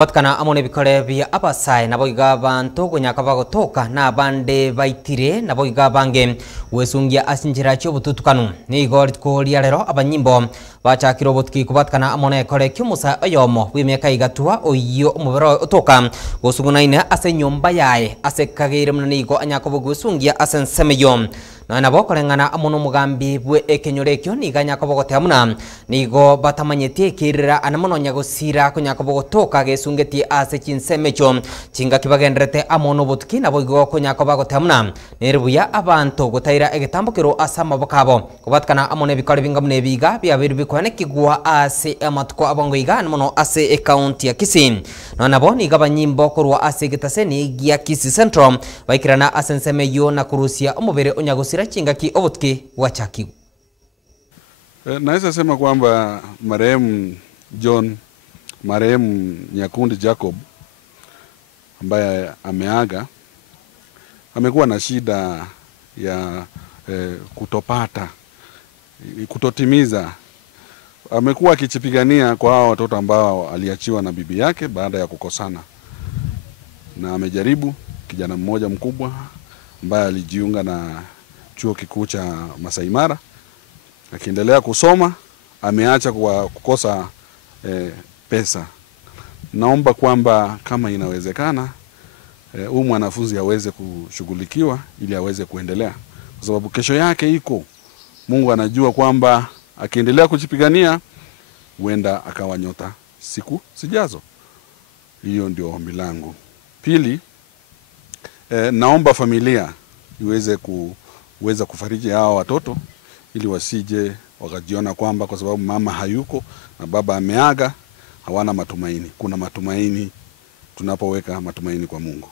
Batkana amone bikore bia abasai nabo igabantu kunyaka bagotoka na bande baitire nabo igabange wesungia asinjira cyo bututukanu ni igori tkoria rero abanyimbo bachakiro butki kubatkana amone kore kyumusa oyomo wimeka igatua oyo umubero otoka gosugunaine ase nyomba yae ase kagire munanigo anyako bugwesungia asensemeyo na nabo korengana amono mugambi bwe ekenyorekyo ni ganyako bogotemuna nigo batamanyetie kirira anamono nyagosira kunyako bogotoka gesungeti ase kinsemecho chinga kibagendrete amono butki nabo igo kunyako bagotemuna nerbuya abantu gotaira egetambukiro asama bokabo kubatkana amone bikore bingamune biga byabiri bikwane kigwa ase amatko abongo iga amono ase account ya Kisii na nabo ni gabanyimbo korwa ase gitaseni gia Kisii Central baikirana asensemeyo na kurusia umubere onyago chingaki obutki wachaki. Naweza sema kwamba marehemu John, marehemu Nyakundi Jacob ambaye ameaga amekuwa na shida ya kutotimiza. Amekuwa akichipigania kwa hao watoto ambao aliachiwa na bibi yake baada ya kukosana, na amejaribu. Kijana mmoja mkubwa ambaye alijiunga na chuo kikuu cha Masai Mara akiendelea kusoma, ameacha kwa kukosa pesa. Naomba kwamba kama inawezekana huyu mwanafunzi aweze kushughulikiwa ili aweze kuendelea, kwa sababu kesho yake iko. Mungu anajua kwamba akiendelea kujipigania huenda akawa nyota siku zijazo. Hiyo ndio ombi langu. Pili, naomba familia iweze kufariji hao watoto ili wasije wakajiona kwamba kwa sababu mama hayuko na baba ameaga hawana matumaini. Kuna matumaini tunapoweka matumaini kwa Mungu.